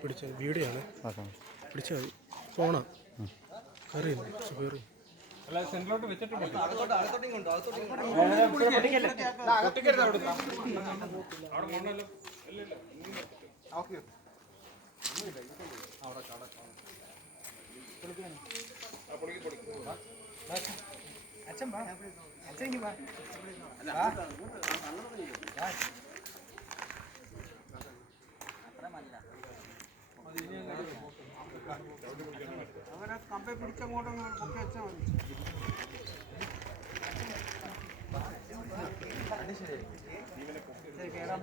പിടിച്ചത് വീഡിയോ ആണ് പിടിച്ചാൽ മതി ഫോണാ കയറിയില്ല പക്ഷെ കയറി അല്ല സെന്റിലോട്ട് വെച്ചിട്ടുണ്ട് അച്ഛൻ വാ അച്ഛൻ വാ അവനെ കമ്പെ പിടിച്ചങ്ങോട്ടൊന്ന് പൊക്കി വെച്ചാൽ മതി കയറാൻ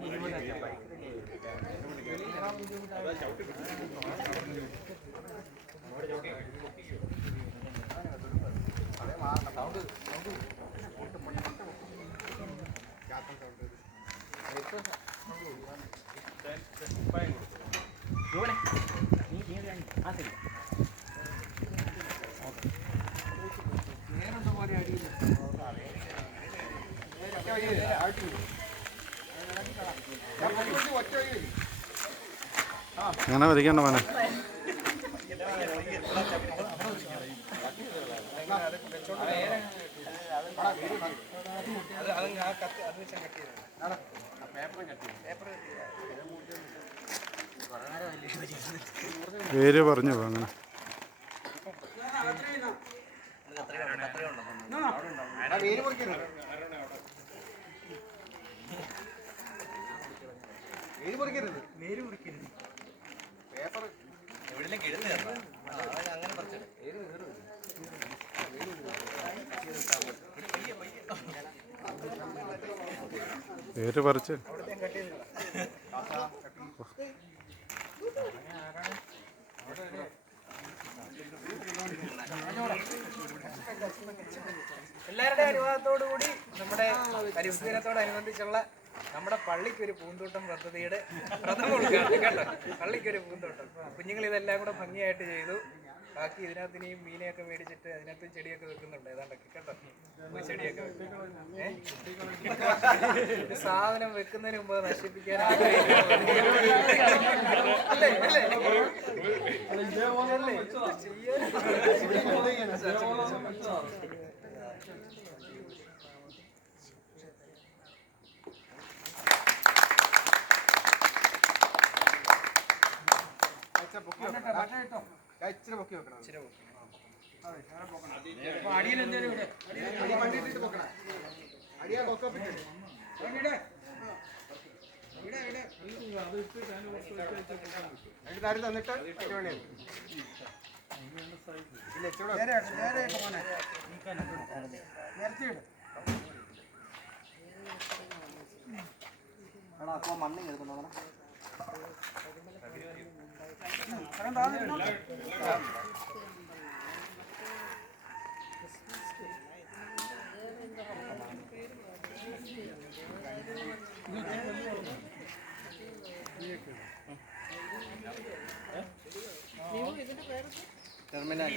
അങ്ങനെ വരികണ്ട മോനെ. പേര് പറഞ്ഞു അങ്ങനെ പേപ്പർ എവിടെയെങ്കിലും കിടന്നു അങ്ങനെ പറിച്ചു പേര് പറിച്ച് എല്ലാവരുടെ അനുവാദത്തോടു കൂടി നമ്മുടെ പരിസ്ഥിതി ദിനത്തോടനുബന്ധിച്ചുള്ള നമ്മുടെ പള്ളിക്കൊരു പൂന്തോട്ടം പദ്ധതിയുടെ പ്രഥമ ഉദ്ഘാടനം കേട്ടോ. പള്ളിക്കൊരു പൂന്തോട്ടം കുഞ്ഞുങ്ങൾ ഇതെല്ലാം കൂടെ ഭംഗിയായിട്ട് ചെയ്തു. ബാക്കി ഇതിനകത്ത് ഇനിയും മീനെയൊക്കെ മേടിച്ചിട്ട് അതിനകത്ത് ചെടിയൊക്കെ വെക്കുന്നുണ്ട് ഏതാണ്ടൊക്കെ കേട്ടോ. ചെടിയൊക്കെ ഒരു സാധനം വെക്കുന്നതിന് മുമ്പ് നശിപ്പിക്കാൻ ഇച്ചിരി പൊക്കി വെക്കണം. തന്നിട്ട് മണ്ണിങ് എടുക്കുന്നോ ടെർമിനൽ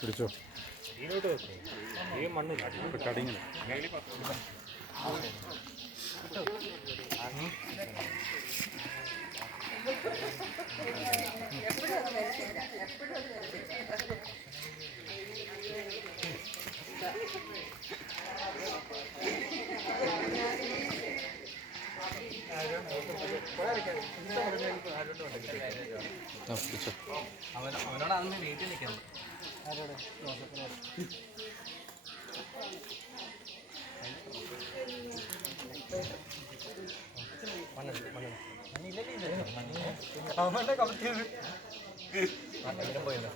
പിടിച്ചോ. കടിങ്ങനെ അവനോട് അന്ന് വീട്ടിൽ നിൽക്കുന്നു. അവന്റെ കമ്പത്തിയത് പോയല്ലോ.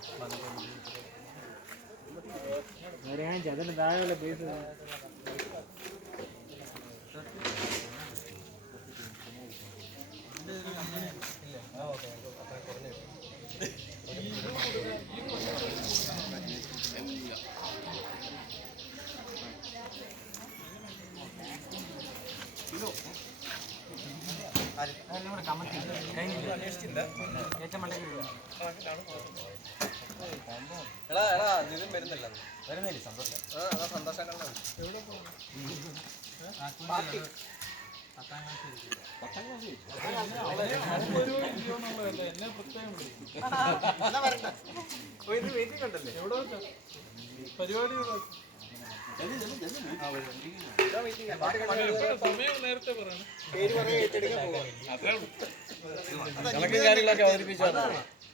അതിന് താഴെ പൈസ ഓക്കെ പരിപാടി സമയം നേരത്തെ പറയണം. കാര്യങ്ങളൊക്കെ അവതരിപ്പിച്ചു